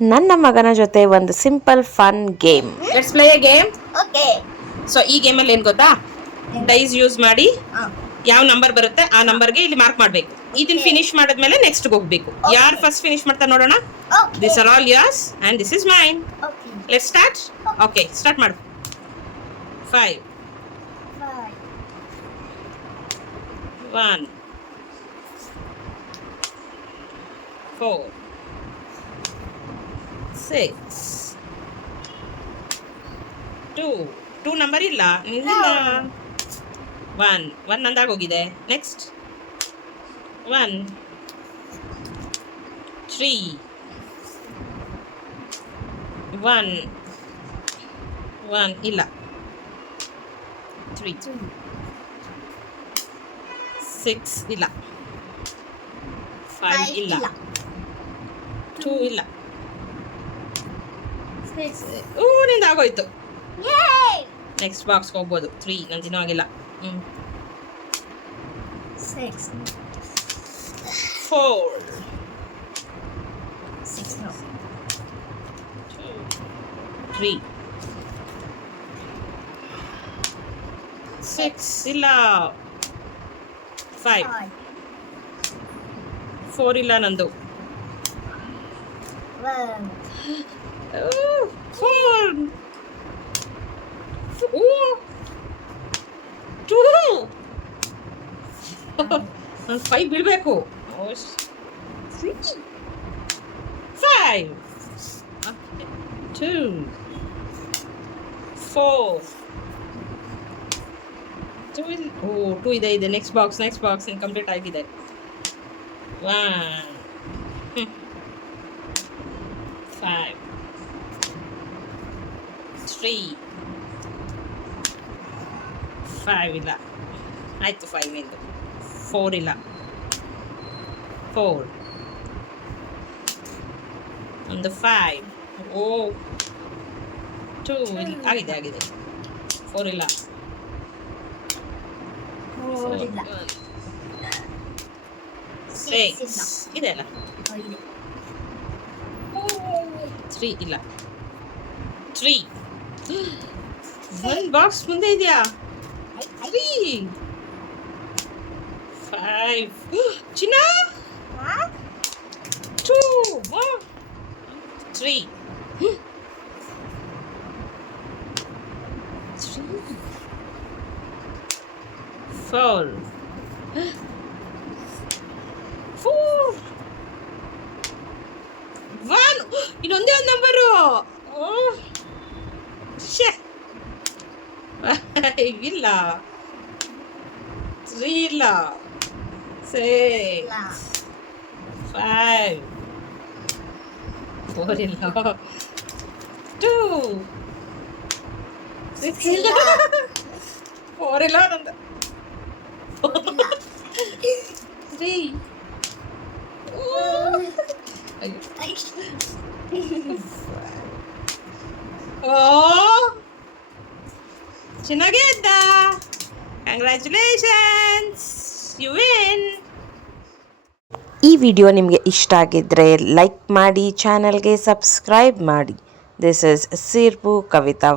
ನನ್ನ ಮಗನ ಜೊತೆ ಒಂದು simple fun game. Let's play A game. Okay. So ಈ ಗೇಮಲ್ಲಿ ಏನು ಗೊತ್ತಾ, ಡೈಸ್ ಯೂಸ್ ಮಾಡಿ ಯಾವ ನಂಬರ್ ಬರುತ್ತೆ ಆ ನಂಬರ್ಗೆ ಇಲ್ಲಿ ಮಾರ್ಕ್ ಮಾಡಬೇಕು. ಇದನ್ನ ಫಿನಿಶ್ ಮಾಡಿದ್ಮೇಲೆ ನೆಕ್ಸ್ಟ್ ಹೋಗ್ಬೇಕು. ಯಾರು ಫಸ್ಟ್ ಫಿನಿಶ್ ಮಾಡ್ತಾರೆ ನೋಡೋಣ. This are all yours and this is mine. Let's start. Okay, start ಮಾಡು. 5 1 4 6 2 ನಂಬರ್ ಇಲ್ಲ ನಿಂದಿಲ್ಲ. 1 ನಂದಾಗೋಗಿದೆ. ನೆಕ್ಸ್ಟ್ 1 3 1 ಇಲ್ಲ. 3 6 ಇಲ್ಲ. 5 ಇಲ್ಲ. 2 ಇಲ್ಲ. ನಿಂದಾಗೋಯ್ತು. ನೆಕ್ಸ್ಟ್ ಬಾಕ್ಸ್ಗೆ ಹೋಗ್ಬೋದು. 3 ನಂದಿನೂ ಆಗಿಲ್ಲ. 4 3 6 ಇಲ್ಲ. 5 4 ಇಲ್ಲ ನಂದು. 4 2 5 ಬಿಡಬೇಕು. 5 2 4 2 ಇದೆ. ನೆಕ್ಸ್ಟ್ ಬಾಕ್ಸ್ ಕಂಪ್ಲೀಟ್ ಆಗಿದೆ. 1 5 3 5 ಇಲ್ಲ. ಆಯ್ತು 5 ನಿಂದು. 4 ಇಲ್ಲ. 4 ಒಂದು 5 2 ಆಗಿದೆ 4 ಇಲ್ಲ. 6 ಇದೆ ಅಲ್ಲ. 3 ಇಲ್ಲ. 3 1 ಬಾಕ್ಸ್ ಮುಂದೆ ಇದೆಯಾ. 3 5 ಚಿನ್ನ 2 3 4 1 ಇನ್ನೊಂದೇ ಒಂದು ನಂಬರು. ಇಲ್ಲ. 3 ಇಲ್ಲ. 6 5 4 ಇಲ್ಲ. 2 6 ಇಲ್ಲ. 4 ಇಲ್ಲ ನಂದು. 3 ಚೆನ್ನಾಗೇ ಇದ್ದ. Congratulations, you win. ಈ ವಿಡಿಯೋ ನಿಮಗೆ ಇಷ್ಟ ಆಗಿದ್ದರೆ ಲೈಕ್ ಮಾಡಿ, ಚಾನಲ್ಗೆ ಸಬ್ಸ್ಕ್ರೈಬ್ ಮಾಡಿ. This is Sirpu Kavita.